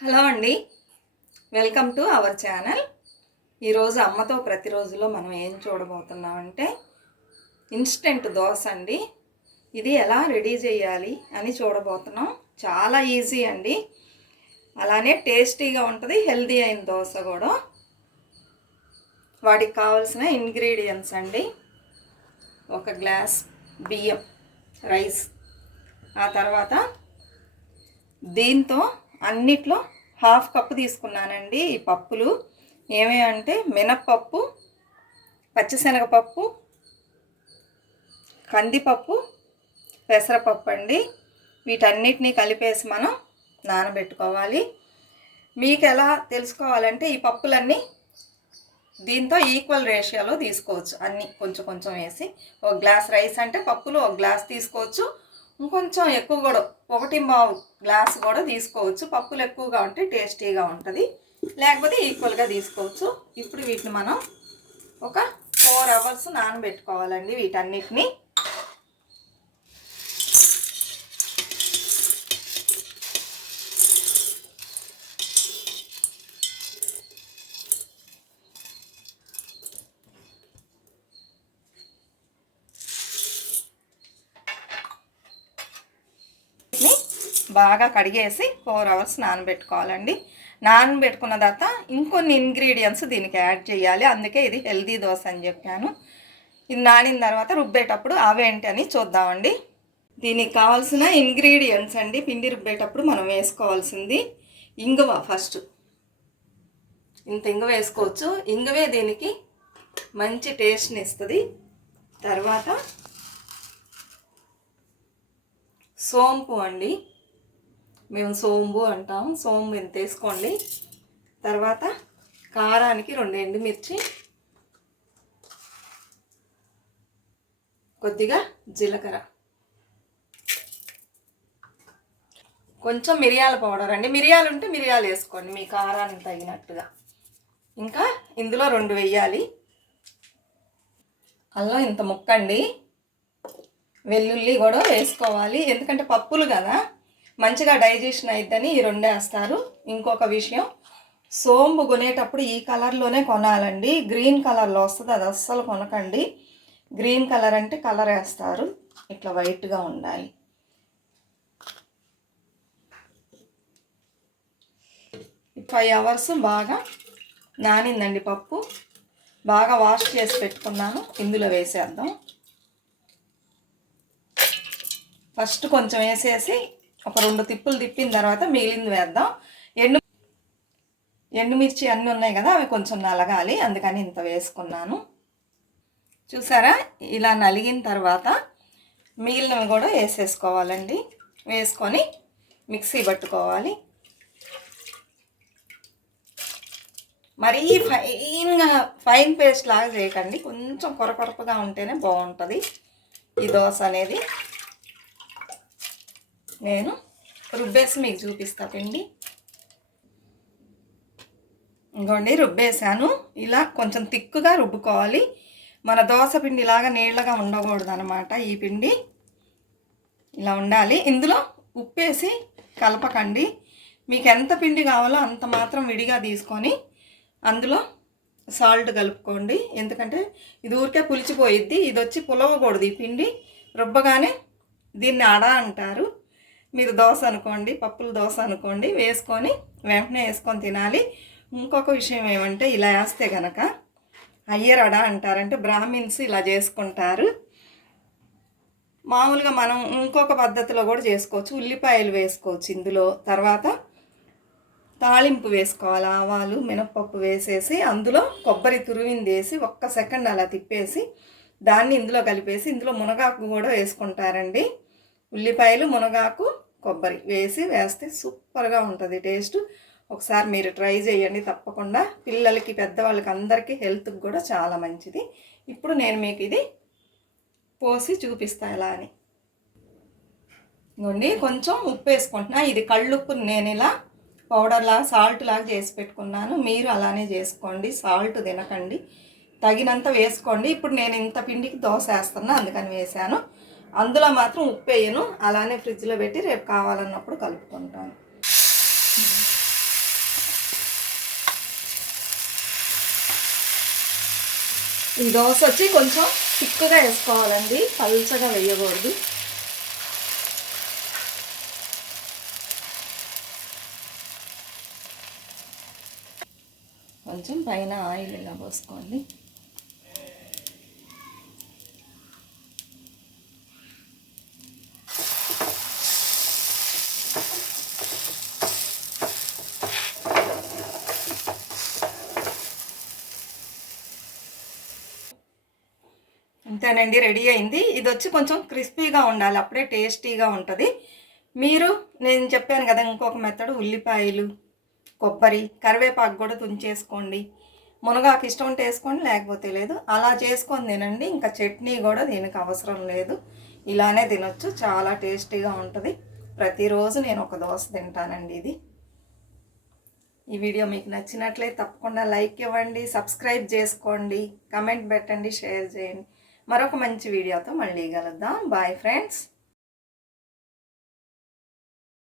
Hello అండి, welcome to our channel. ఈరోజు అమ్మతో ప్రతిరోజులో మనం ఏం చూడబోతున్నామంటే ఇన్స్టెంట్ దోశ అండి. ఇది ఎలా రెడీ చేయాలి అని చూడబోతున్నాం. చాలా ఈజీ అండి, అలానే టేస్టీగా ఉంటుంది, హెల్దీ అయిన దోశ కూడా. వాటికి కావాల్సిన ఇంగ్రీడియంట్స్ అండి: ఒక గ్లాస్ బియ్యం, రైస్, ఆ తర్వాత దీంతో అన్నిట్లో హాఫ్ కప్పు తీసుకున్నానండి. ఈ పప్పులు ఏమేమంటే మినప్పప్పు, పచ్చిశనగపప్పు, కందిపప్పు, పెసరపప్పు అండి. వీటన్నిటినీ కలిపేసి మనం నానబెట్టుకోవాలి. మీకు ఎలా తెలుసుకోవాలంటే ఈ పప్పులన్నీ దీంతో ఈక్వల్ రేషియోలో తీసుకోవచ్చు. అన్నీ కొంచెం కొంచెం వేసి, ఒక గ్లాస్ రైస్ అంటే పప్పులు ఒక గ్లాస్ తీసుకోవచ్చు, ఇంకొంచెం ఎక్కువ కూడా 1.5 గ్లాస్ కూడా తీసుకోవచ్చు. పప్పులు ఎక్కువగా ఉంటే టేస్టీగా ఉంటుంది, లేకపోతే ఈక్వల్గా తీసుకోవచ్చు. ఇప్పుడు వీటిని మనం ఒక 4 అవర్స్ నానబెట్టుకోవాలండి. వీటన్నిటిని బాగా కడిగేసి 4 అవర్స్ నానబెట్టుకోవాలండి. నానబెట్టుకున్న తర్వాత ఇంకొన్ని ఇంగ్రీడియంట్స్ దీనికి యాడ్ చేయాలి. అందుకే ఇది హెల్దీ దోశ అని చెప్పాను. ఇది నానిన తర్వాత రుబ్బేటప్పుడు అవేంటి అని చూద్దామండి. దీనికి కావాల్సిన ఇంగ్రీడియంట్స్ అండి, పిండి రుబ్బేటప్పుడు మనం వేసుకోవాల్సింది ఇంగువ. ఫస్ట్ ఇంత ఇంగువ వేసుకోవచ్చు. ఇంగువే దీనికి మంచి టేస్ట్ని ఇస్తుంది. తర్వాత సోంపు అండి, మేము సోంబు అంటాం, సోంబు ఎంత వేసుకోండి. తర్వాత కారానికి 2 ఎండుమిర్చి, కొద్దిగా జీలకర్ర, కొంచెం మిరియాల పౌడర్ అండి. మిరియాలు ఉంటే మిరియాలు వేసుకోండి మీ కారానికి తగినట్టుగా. ఇంకా ఇందులో 2 వేయాలి. అల్లం ఇంత ముక్కండి. వెల్లుల్లి కూడా వేసుకోవాలి, ఎందుకంటే పప్పులు కదా, మంచిగా డైజెషన్ అయిద్దని ఈ 2 వేస్తారు. ఇంకొక విషయం, సోంబు కొనేటప్పుడు ఈ కలర్లోనే కొనాలండి. గ్రీన్ కలర్లో వస్తుంది, అది అస్సలు కొనకండి. గ్రీన్ కలర్ అంటే కలర్ వేస్తారు, ఇట్లా వైట్గా ఉండాలి. ఈ 5 అవర్స్ బాగా నానిందండి పప్పు. బాగా వాష్ చేసి పెట్టుకున్నాను. ఇందులో వేసేద్దాం. ఫస్ట్ కొంచెం వేసేసి ఒక 2 తిప్పులు తిప్పిన తర్వాత మిగిలింది వేద్దాం. ఎండుమిర్చి అన్నీ ఉన్నాయి కదా, అవి కొంచెం నలగాలి, అందుకని ఇంత వేసుకున్నాను. చూసారా, ఇలా నలిగిన తర్వాత మిగిలినవి కూడా వేసేసుకోవాలండి. వేసుకొని మిక్సీ పట్టుకోవాలి. మరీ ఫైన్ పేస్ట్ లాగా చేయకండి, కొంచెం కొరకొరపుగా ఉంటేనే బాగుంటుంది ఈ దోశ అనేది. నేను రుబ్బేసి మీకు చూపిస్తా పిండి. ఇంకోండి రుబ్బేసాను. ఇలా కొంచెం తిక్కుగా రుబ్బుకోవాలి. మన దోశ పిండి లాగా నీళ్ళగా ఉండకూడదు అనమాట. ఈ పిండి ఇలా ఉండాలి. ఇందులో ఉప్పేసి కలపకండి. మీకు ఎంత పిండి కావాలో అంత మాత్రం విడిగా తీసుకొని అందులో సాల్ట్ కలుపుకోండి, ఎందుకంటే ఇది ఊరికే పులిచిపోయిద్ది. ఇది వచ్చి పులవకూడదు. ఈ పిండి రుబ్బగానే దీన్ని అడ అంటారు. మీరు దోశ అనుకోండి, పప్పుల దోశ అనుకోండి, వేసుకొని వెంటనే వేసుకొని తినాలి. ఇంకొక విషయం ఏమంటే, ఇలా వేస్తే కనుక అయ్యర్ అడ అంటారంటే బ్రాహ్మిన్స్ ఇలా చేసుకుంటారు. మామూలుగా మనం ఇంకొక పద్ధతిలో కూడా చేసుకోవచ్చు. ఉల్లిపాయలు వేసుకోవచ్చు ఇందులో. తర్వాత తాళింపు వేసుకోవాలి. ఆవాలు, మినప్పప్పు వేసేసి అందులో కొబ్బరి తురిమింది వేసి 1 సెకండ్ అలా తిప్పేసి దాన్ని ఇందులో కలిపేసి ఇందులో మునగాకు కూడా వేసుకుంటారండి. ఉల్లిపాయలు, మునగాకు, కొబ్బరి వేస్తే సూపర్గా ఉంటుంది టేస్ట్. ఒకసారి మీరు ట్రై చేయండి తప్పకుండా. పిల్లలకి, పెద్దవాళ్ళకి అందరికీ హెల్త్కి కూడా చాలా మంచిది. ఇప్పుడు నేను మీకు ఇది పోసి చూపిస్తాను ఎలా అని. ఇదిగోండి, కొంచెం ఉప్పు వేసుకుంటున్నా. ఇది కళ్ళుప్పు నేను ఇలా పౌడర్ లాగా, సాల్ట్ లాగా చేసి పెట్టుకున్నాను. మీరు అలానే చేసుకోండి, సాల్ట్ తినకండి, తగినంత వేసుకోండి. ఇప్పుడు నేను ఇంత పిండికి దోశ వేస్తున్నా, అందుకని వేసాను. అందులో మాత్రం ఉప్పు వేయను, అలానే ఫ్రిడ్జ్లో పెట్టి రేపు కావాలన్నప్పుడు కలుపుకుంటాను. ఈ దోశ వచ్చి కొంచెం తిక్కుగా వేసుకోవాలండి, పల్చగా వేయకూడదు. కొంచెం పైన ఆయిల్ ఇలా పోసుకోండి. అంతేనండి, రెడీ అయింది. ఇది వచ్చి కొంచెం క్రిస్పీగా ఉండాలి, అప్పుడే టేస్టీగా ఉంటుంది. మీరు నేను చెప్పాను కదా ఇంకొక మెథడ్, ఉల్లిపాయలు, కొబ్బరి, కరివేపాకు కూడా తుంచేసుకోండి. మునగాకు ఇష్టం ఉంటే వేసుకోండి, లేకపోతే లేదు. అలా చేసుకొని తినండి. ఇంకా చట్నీ కూడా దీనికి అవసరం లేదు, ఇలానే తినొచ్చు. చాలా టేస్టీగా ఉంటుంది. ప్రతిరోజు నేను ఒక దోశ తింటానండి ఇది. ఈ వీడియో మీకు నచ్చినట్లయితే తప్పకుండా లైక్ ఇవ్వండి, సబ్స్క్రైబ్ చేసుకోండి, కమెంట్ పెట్టండి, షేర్ చేయండి. మరొక మంచి వీడియోతో మళ్ళీ కలుద్దాం. Bye friends.